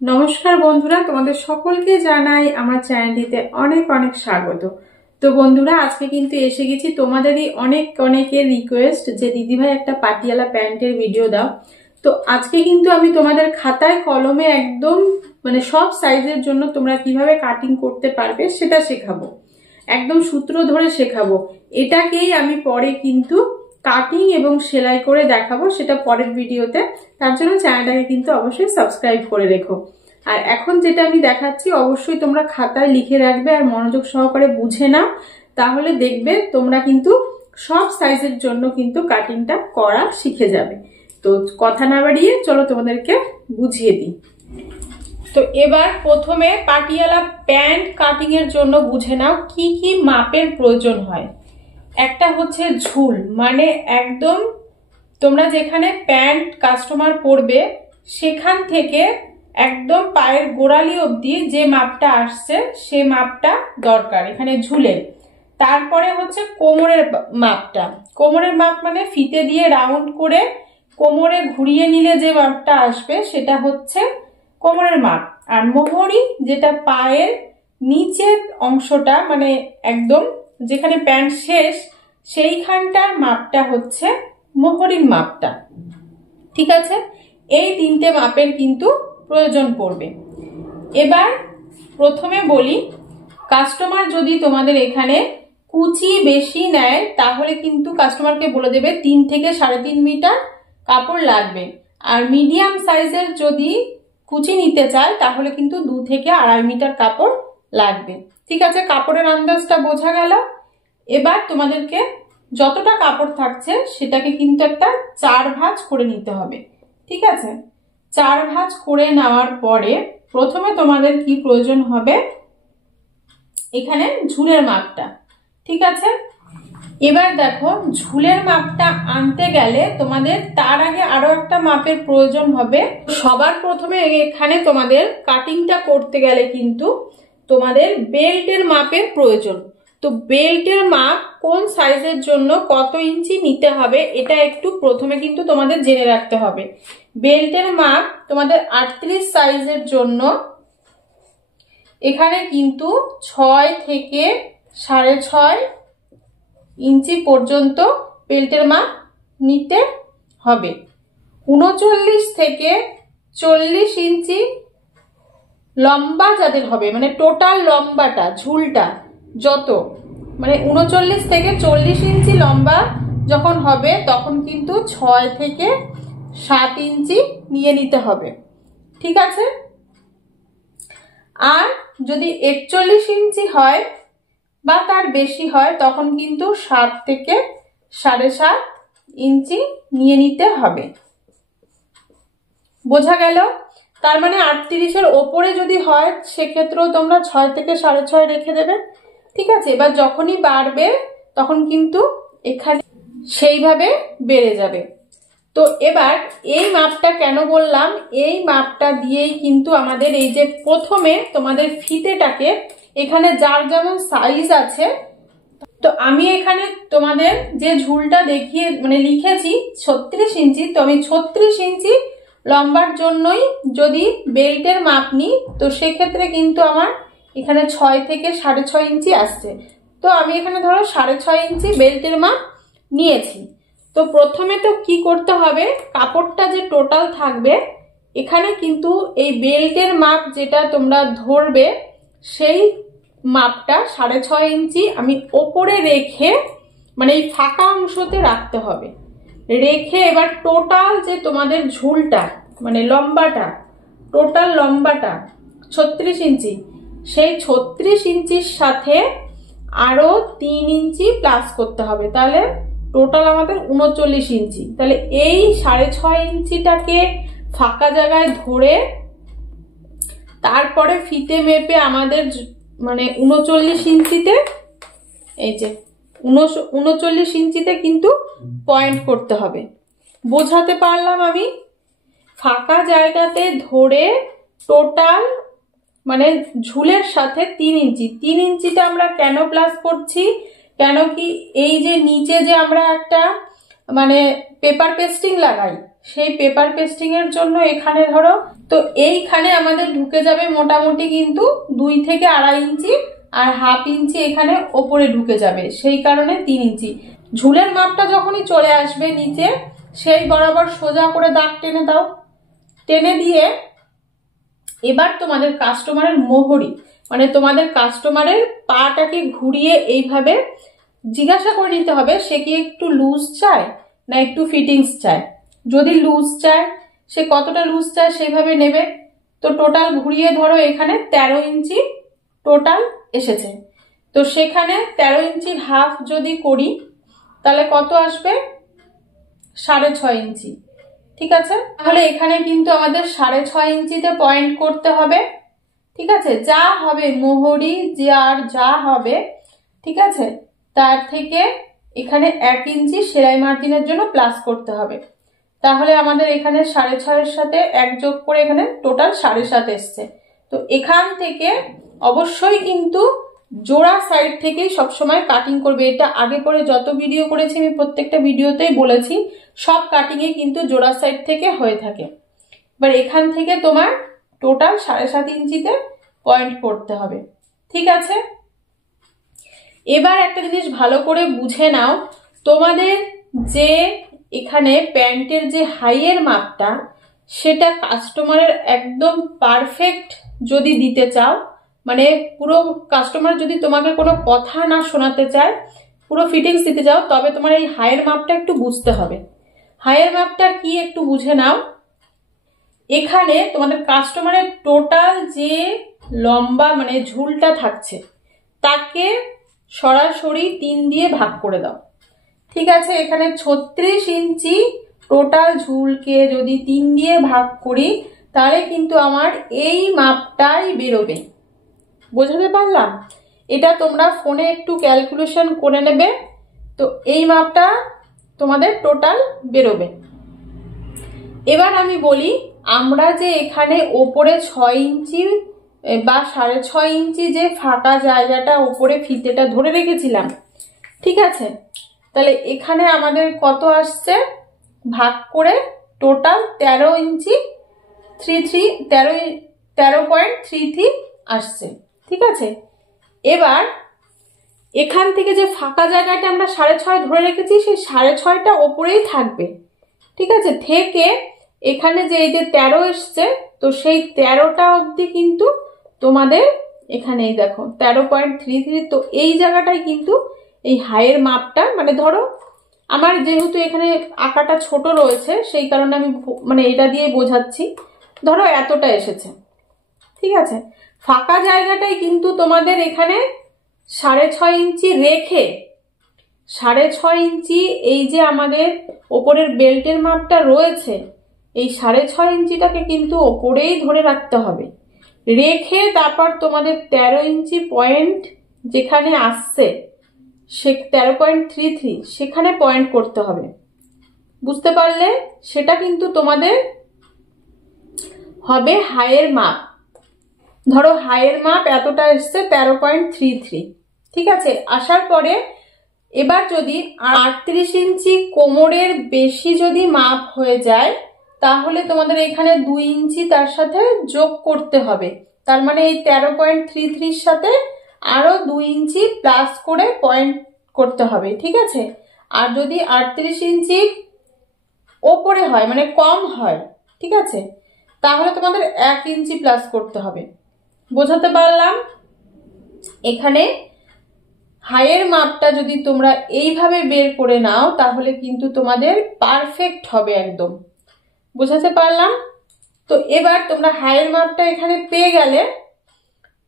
নমস্কার বন্ধুরা, তোমাদের সকলকে জানাই আমার চ্যানেলটিতে অনেক অনেক স্বাগত। তো বন্ধুরা, আজকে কিন্তু এসে গেছি তোমাদেরই অনেকের রিকোয়েস্ট যে দিদিভাই একটা পাটিয়ালা প্যান্টের ভিডিও দাও। তো আজকে কিন্তু আমি তোমাদের খাতায় কলমে একদম সব সাইজের জন্য তোমরা কিভাবে কাটিং করতে পারবে সেটা শেখাবো, একদম সূত্র ধরে শেখাবো। এটাকেই আমি পরে কিন্তু কাটিং এবং সেলাই করে দেখাবো, সেটা পরের ভিডিওতে। তার জন্য চ্যানেলটাকে কিন্তু অবশ্যই সাবস্ক্রাইব করে রেখো। আর এখন যেটা আমি দেখাচ্ছি অবশ্যই তোমরা খাতায় লিখে রাখবে আর মনোযোগ সহকারে বুঝে নাও, তাহলে দেখবে তোমরা কিন্তু সব সাইজের জন্য কিন্তু কাটিংটা করা শিখে যাবে। তো কথা না বাড়িয়ে চলো তোমাদেরকে বুঝিয়ে দিই। তো এবার প্রথমে পাটিয়ালা প্যান্ট কাটিং এর জন্য বুঝে নাও কি কি মাপের প্রয়োজন হয়। একটা হচ্ছে ঝুল, মানে একদম তোমরা যেখানে প্যান্ট কাস্টমার পরবে সেখান থেকে একদম পায়ের গোড়ালি অবধি যে মাপটা আসছে সে মাপটা দরকার এখানে ঝুলের। তারপরে হচ্ছে কোমরের মাপটা, কোমরের মাপ মানে ফিতে দিয়ে রাউন্ড করে কোমরে ঘুরিয়ে নিলে যে মাপটা আসবে সেটা হচ্ছে কোমরের মাপ। আর মোহরি, যেটা পায়ের নিচের অংশটা, মানে একদম যেখানে প্যান্ট শেষ সেইখানটার মাপটা হচ্ছে মোহরির মাপটা। ঠিক আছে, এই তিনটে মাপের কিন্তু প্রয়োজন পড়বে। এবার প্রথমে বলি, কাস্টমার যদি তোমাদের এখানে কুচি বেশি নেয় তাহলে কিন্তু কাস্টমারকে বলে দেবে 3 থেকে 3.5 মিটার কাপড় লাগবে। আর মিডিয়াম সাইজের যদি কুচি নিতে চায় তাহলে কিন্তু 2 থেকে 2.5 মিটার কাপড় লাগবে। ঠিক আছে, কাপড়ের আন্দাজটা বোঝা গেল। এবার তোমাদেরকে যতটা কাপড় থাকছে সেটাকে কিন্তু একটা 4 ভাঁজ করে নিতে হবে। ঠিক আছে, 4 ভাঁজ করে নেওয়ার পরে প্রথমে তোমাদের কি প্রয়োজন হবে, এখানে ঝুলের মাপটা। ঠিক আছে, এবার দেখো ঝুলের মাপটা আনতে গেলে তোমাদের তার আগে আরো একটা মাপের প্রয়োজন হবে। সবার প্রথমে এখানে তোমাদের কাটিংটা করতে গেলে কিন্তু তোমাদের বেল্টের মাপের প্রয়োজন। তো বেল্টের মাপ কোন সাইজের জন্য কত ইঞ্চি নিতে হবে এটা একটু প্রথমে কিন্তু তোমাদের জেনে রাখতে হবে। বেল্টের মাপ তোমাদের 38 সাইজের জন্য এখানে কিন্তু 6 থেকে 6.5 ইঞ্চি পর্যন্ত বেল্টের মাপ নিতে হবে। 39 থেকে 40 ইঞ্চি লম্বা যাদের হবে, মানে টোটাল লম্বাটা ঝুলটা যত, মানে 39 থেকে 40 ইঞ্চি লম্বা যখন হবে তখন কিন্তু 6 থেকে 7 ইঞ্চি নিয়ে নিতে হবে। ঠিক আছে, আর যদি 41 ইঞ্চি হয় বা তার বেশি হয় তখন কিন্তু 7 থেকে 7.5 ইঞ্চি নিয়ে নিতে হবে। বোঝা গেল? তার মানে 38-এর ওপরে যদি হয় সেক্ষেত্রেও তোমরা 6 থেকে 6.5 রেখে দেবে। ঠিক আছে, এবার যখনই বাড়বে তখন কিন্তু এখানে সেইভাবে বেড়ে যাবে। তো এবার এই মাপটা কেন বললাম, এই মাপটা দিয়েই কিন্তু আমাদের এই যে প্রথমে তোমাদের ফিতেটাকে এখানে যার যেমন সাইজ আছে, তো আমি এখানে তোমাদের যে ঝুলটা দেখিয়ে লিখেছি 36 ইঞ্চি, তো আমি 36 ইঞ্চি লম্বার জন্যই যদি বেল্টের মাপ নিই তো সেক্ষেত্রে কিন্তু আমার এখানে 6 থেকে 6.5 ইঞ্চি আসছে। তো আমি এখানে ধরো 6.5 ইঞ্চি বেল্টের মাপ নিয়েছি। তো প্রথমে তো কি করতে হবে, কাপড়টা যে টোটাল থাকবে এখানে কিন্তু এই বেল্টের মাপ যেটা তোমরা ধরবে সেই মাপটা 6.5 ইঞ্চি আমি ওপরে রেখে, মানে এই ফাঁকা অংশতে রাখতে হবে। রেখে এবার টোটাল যে তোমাদের ঝুলটা, মানে লম্বাটা, টোটাল লম্বাটা 36 ইঞ্চি, সেই 36 ইঞ্চির সাথে আরো 3 ইঞ্চি প্লাস করতে হবে, তাহলে টোটাল আমাদের 39 ইঞ্চি। তাহলে এই 6.5 ইঞ্চিটাকে ফাঁকা জায়গায় ধরে তারপরে ফিতে মেপে আমাদের 39 ইঞ্চিতে, এই যে 39 ইঞ্চিতে কিন্তু পয়েন্ট করতে হবে। বোঝাতে পারলাম আমি? ফাঁকা জায়গাতে ধরে টোটাল ঝুলের সাথে 3 ইঞ্চি, 3 ইঞ্চিটা আমরা কেন প্লাস করছি, কেন কি এই যে নিচে যে আমরা একটা পেপার পেস্টিং লাগাই, সেই পেপার পেস্টিং এর জন্য এখানে ধরো তো এইখানে আমাদের ঢুকে যাবে মোটামুটি কিন্তু 2 থেকে 2.5 ইঞ্চি, আর হাফ ইঞ্চি এখানে ওপরে ঢুকে যাবে, সেই কারণে 3 ইঞ্চি। ঝুলের মাপটা যখনই চলে আসবে নিচে, সেই বরাবর সোজা করে দাগ টেনে দাও। টেনে দিয়ে এবার তোমাদের কাস্টমারের মোহরি, মানে তোমাদের কাস্টমারের পাটাকে ঘুরিয়ে এইভাবে জিজ্ঞাসা করে নিতে হবে সে কি একটু লুজ চায় না একটু ফিটিংস চায়। যদি লুজ চায় সে কতটা লুজ চায় সেভাবে নেবে। তো টোটাল ঘুরিয়ে ধরো এখানে 13 ইঞ্চি টোটাল এসেছে। তো সেখানে 13 ইঞ্চির হাফ যদি করি তাহলে কত আসবে? 6.5 ইঞ্চি। ঠিক আছে, তাহলে এখানে কিন্তু আমাদের 6.5 ইঞ্চিতে পয়েন্ট করতে হবে। ঠিক আছে, যা হবে মোহরি যা হবে, ঠিক আছে, তার থেকে এখানে 1 ইঞ্চি সেলাই মার্জিনের জন্য প্লাস করতে হবে। তাহলে আমাদের এখানে 6.5 এর সাথে 1 যোগ করে এখানে টোটাল 7.5 এসছে। তো এখান থেকে অবশ্যই কিন্তু জোড়া সাইড থেকেই সবসময় কাটিং করবে। এটা আগে পরে যত ভিডিও করেছি আমি প্রত্যেকটা ভিডিওতেই বলেছি, সব কাটিংয়ে কিন্তু জোড়া সাইড থেকে হয়ে থাকে। এবার এখান থেকে তোমার টোটাল 7.5 ইঞ্চিতে পয়েন্ট করতে হবে। ঠিক আছে, এবার একটা জিনিস ভালো করে বুঝে নাও, তোমাদের যে এখানে প্যান্টের যে হাইয়ের মাপটা সেটা কাস্টমারের একদম পারফেক্ট যদি দিতে চাও, মানে পুরো কাস্টমার যদি তোমাকে কোনো কথা না শোনাতে চায়, পুরো ফিটিংস দিতে চাও, তবে তোমার এই হাইয়ের মাপটা একটু বুঝতে হবে। হাইয়ের মাপটা কি একটু বুঝে নাও। এখানে তোমাদের কাস্টমারের টোটাল যে লম্বা মানে ঝুলটা থাকছে তাকে সরাসরি 3 দিয়ে ভাগ করে দাও। ঠিক আছে, এখানে 36 ইঞ্চি টোটাল ঝুলকে যদি 3 দিয়ে ভাগ করি তাহলে কিন্তু আমার এই মাপটাই বেরোবে। বোঝাতে পারলাম? এটা তোমরা ফোনে একটু ক্যালকুলেশন করে নেবে, তো এই মাপটা তোমাদের টোটাল বেরোবে। এবার আমি বলি, আমরা যে এখানে ওপরে 6 ইঞ্চি বা 6.5 ইঞ্চি যে ফাঁকা জায়গাটা ওপরে ফিতেটা ধরে রেখেছিলাম, ঠিক আছে, তাহলে এখানে আমাদের কত আসছে? ভাগ করে টোটাল 13 ইঞ্চি 13.33 আসছে। ঠিক আছে, এবার এখান থেকে যে ফাঁকা জায়গাটা আমরা 6.5 ধরে রেখেছি সেই 6.5টা ওপরেই থাকবে। ঠিক আছে, থেকে এখানে যে এই যে 13 এসছে, তো সেই 13টা অবধি কিন্তু তোমাদের এখানে এই দেখো 13.33। তো এই জায়গাটাই কিন্তু এই হাইয়ের মাপটা, মানে ধরো আমার যেহেতু এখানে আঁকাটা ছোট রয়েছে সেই কারণে আমি মানে এটা দিয়ে বোঝাচ্ছি, ধরো এতটা এসেছে। ঠিক আছে, ফাঁকা জায়গাটাই কিন্তু তোমাদের এখানে 6.5 ইঞ্চি রেখে 6.5 ইঞ্চি এই যে আমাদের ওপরের বেল্টের মাপটা রয়েছে এই 6.5 ইঞ্চিটাকে কিন্তু ওপরেই ধরে রাখতে হবে, রেখে তারপর তোমাদের 13 ইঞ্চি পয়েন্ট যেখানে আসছে সে 13.33 সেখানে পয়েন্ট করতে হবে। বুঝতে পারলে? সেটা কিন্তু তোমাদের হবে হাইয়ের মাপ। ধরো হাইয়ের মাপ এতটা এসছে 13.33। ঠিক আছে, আসার পরে এবার যদি 38 ইঞ্চি কোমরের বেশি যদি মাপ হয়ে যায় তাহলে তোমাদের এখানে 2 ইঞ্চি তার সাথে যোগ করতে হবে। তার মানে এই 13.33 সাথে আরো 2 ইঞ্চি প্লাস করে পয়েন্ট করতে হবে। ঠিক আছে, আর যদি 38 ইঞ্চি ওপরে হয় মানে কম হয়, ঠিক আছে, তাহলে তোমাদের 1 ইঞ্চি প্লাস করতে হবে। বোঝাতে পারলাম? এখানে হাইয়ের মাপটা যদি তোমরা এইভাবে বের করে নাও তাহলে কিন্তু তোমাদের পারফেক্ট হবে একদম। বোঝাতে পারলাম? তো এবার তোমরা হাইয়ের মাপটা এখানে পেয়ে গেলে,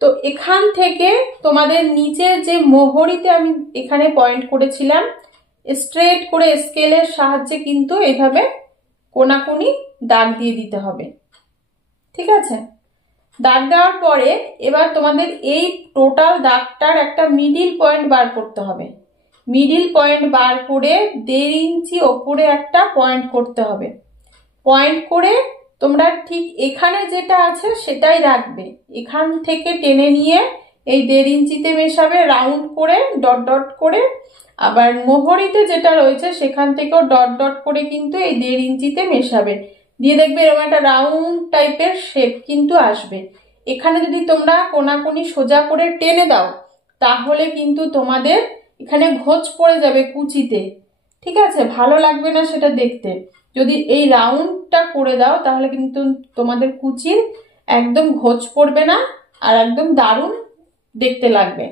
তো এখান থেকে তোমাদের নিচের যে মোহরিতে আমি এখানে পয়েন্ট করেছিলাম স্ট্রেট করে স্কেলের সাহায্যে কিন্তু এইভাবে কোনাকুনি দাগ দিয়ে দিতে হবে। ঠিক আছে, দাগ দেওয়ার পরে এবার তোমাদের এই টোটাল দাগটার একটা মিডিল পয়েন্ট বার করতে হবে। মিডিল পয়েন্ট বার করে 1.5 ইঞ্চি ওপরে একটা পয়েন্ট করতে হবে। পয়েন্ট করে তোমরা ঠিক এখানে যেটা আছে সেটাই রাখবে, এখান থেকে টেনে নিয়ে এই 1.5 ইঞ্চিতে মেশাবে রাউন্ড করে ডট ডট করে, আবার মোহরিতে যেটা রয়েছে সেখান থেকেও ডট ডট করে কিন্তু এই 1.5 ইঞ্চিতে মেশাবে। দিয়ে দেখবে এরকম একটা রাউন্ড টাইপের শেপ কিন্তু আসবে। এখানে যদি তোমরা কোনাকুনি সোজা করে টেনে দাও তাহলে কিন্তু তোমাদের এখানে ঘোচ পড়ে যাবে কুচিতে, ঠিক আছে, ভালো লাগবে না সেটা দেখতে। যদি এই রাউন্ডটা করে দাও তাহলে কিন্তু তোমাদের কুচির একদম ঘোচ পড়বে না আর একদম দারুণ দেখতে লাগবে।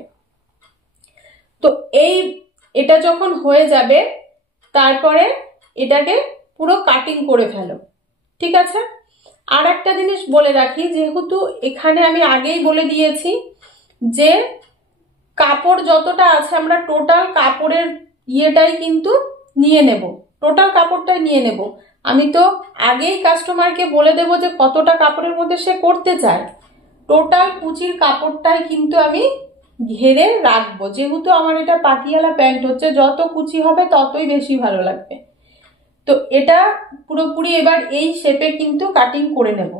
তো এটা যখন হয়ে যাবে তারপরে এটাকে পুরো কাটিং করে ফেলো, ঠিক আছে। আর একটা জিনিস বলে রাখি, যেহেতু এখানে আমি আগেই বলে দিয়েছি যে কাপড় যতটা আছে আমরা টোটাল কাপড়ের ইয়েটাই কিন্তু নিয়ে নেব, টোটাল কাপড়টাই নিয়ে নেব। আমি তো আগেই কাস্টমারকে বলে দেব যে কতটা কাপড়ের মধ্যে সে করতে চায়। টোটাল কুচির কাপড়টাই কিন্তু আমি ঘেরে রাখবো, যেহেতু আমার এটা পাটিয়ালা প্যান্ট হচ্ছে, যত কুচি হবে ততই বেশি ভালো লাগবে। তো এটা পুরোপুরি এবার এই শেপে কিন্তু কাটিং করে নেব,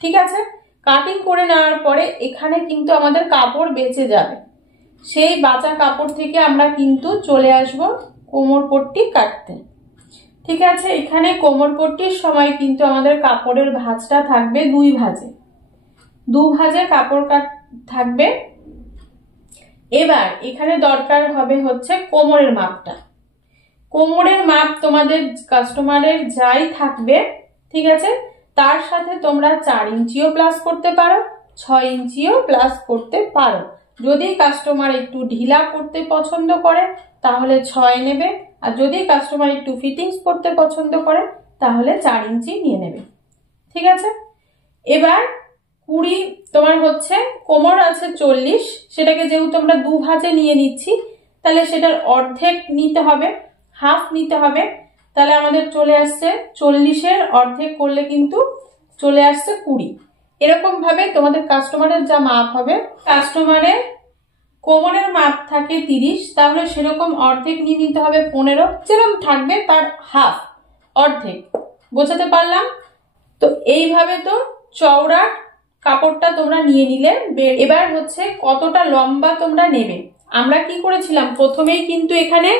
ঠিক আছে। কাটিং করে নেওয়ার পরে এখানে কিন্তু আমাদের কাপড় বেঁচে যাবে, সেই বাঁচা কাপড় থেকে আমরা কিন্তু চলে আসব কোমর পট্টি কাটতে, ঠিক আছে। এখানে কোমর পট্টির সময় কিন্তু আমাদের কাপড়ের ভাঁজটা থাকবে দু ভাঁজে কাপড় থাকবে। এবার এখানে দরকার হবে হচ্ছে কোমরের মাপটা। কোমরের মাপ তোমাদের কাস্টমারের যাই থাকবে, ঠিক আছে, তার সাথে তোমরা 4 ইঞ্চিও প্লাস করতে পারো, 6 ইঞ্চিও প্লাস করতে পারো। যদি কাস্টমার একটু ঢিলা করতে পছন্দ করে তাহলে 6 নেবে, আর যদি কাস্টমার একটু ফিটিংস করতে পছন্দ করে তাহলে 4 ইঞ্চি নিয়ে নেবে, ঠিক আছে। এবার 20 তোমার হচ্ছে কোমর আছে 40, সেটাকে যেহেতু আমরা দু ভাঁজে নিয়ে নিচ্ছি তাহলে সেটার অর্ধেক নিতে হবে, হাফ নিতে হবে। তাহলে আমাদের চলে আসছে 40-এর অর্ধেক করলে কিন্তু চলে আসছে 20। এরকম ভাবে তোমাদের কাস্টমারের যা মাপ হবে, কাস্টমারের কোমরের মাপ থাকে 30, তাহলে সেরকম অর্ধেক নিয়ে নিতে হবে 15, যেরকম থাকবে তার হাফ, অর্ধেক। বোঝাতে পারলাম তো? এইভাবে তো চওড়া কাপড়টা তোমরা নিয়ে নিলে। এবার হচ্ছে কতটা লম্বা তোমরা নেবে। আমরা কি করেছিলাম, প্রথমেই কিন্তু এখানে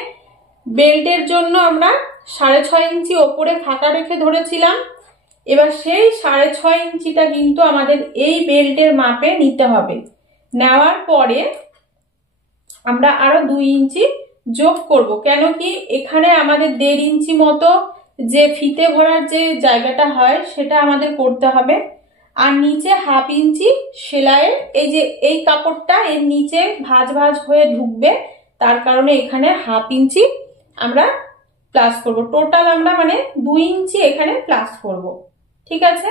বেল্টের জন্য আমরা 6.5 ইঞ্চি ওপরে ফাঁকা রেখে ধরেছিলাম। এবার সেই 6.5 ইঞ্চিটা কিন্তু আমাদের এই বেল্টের মাপে নিতে হবে। নেওয়ার পরে আমরা আরো 2 ইঞ্চি যোগ করব, কেন কি এখানে আমাদের 1.5 ইঞ্চি মতো যে ফিতে ভরার যে জায়গাটা হয় সেটা আমাদের করতে হবে। আর নিচে হাফ ইঞ্চি সেলাইয়ের এই যে এই কাপড়টা এর নিচে ভাঁজ ভাঁজ হয়ে ঢুকবে, তার কারণে এখানে হাফ ইঞ্চি আমরা প্লাস করব। টোটাল আমরা মানে 2 ইঞ্চি এখানে প্লাস করব, ঠিক আছে।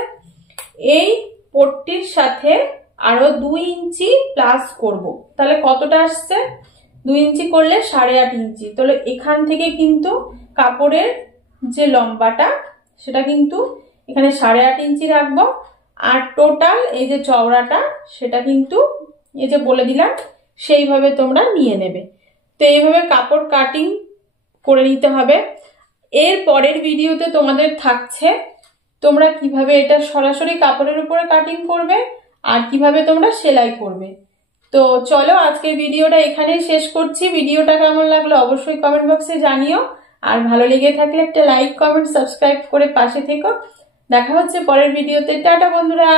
এই পট্টির সাথে আরো 2 ইঞ্চি প্লাস করব, তাহলে কতটা আসছে, 2 ইঞ্চি করলে 8.5 ইঞ্চি। তাহলে এখান থেকে কিন্তু কাপড়ের যে লম্বাটা সেটা কিন্তু এখানে 8.5 ইঞ্চি রাখবো, আর টোটাল এই যে চওড়াটা সেটা কিন্তু এই যে বলে দিলাম সেইভাবে তোমরা নিয়ে নেবে। তো এইভাবে কাপড় কাটিং করে নিতে হবে। এর পরের ভিডিওতে তোমাদের থাকছে তোমরা কিভাবে এটা সরাসরি কাপড়ের উপরে কাটিং করবে আর কিভাবে তোমরা সেলাই করবে। তো চলো আজকের ভিডিওটা এখানেই শেষ করছি। ভিডিওটা কেমন লাগলো অবশ্যই কমেন্ট বক্সে জানিও, আর ভালো লেগে থাকলে একটা লাইক, কমেন্ট, সাবস্ক্রাইব করে পাশে থেকো। দেখা হচ্ছে পরের ভিডিওতে। টাটা বন্ধুরা।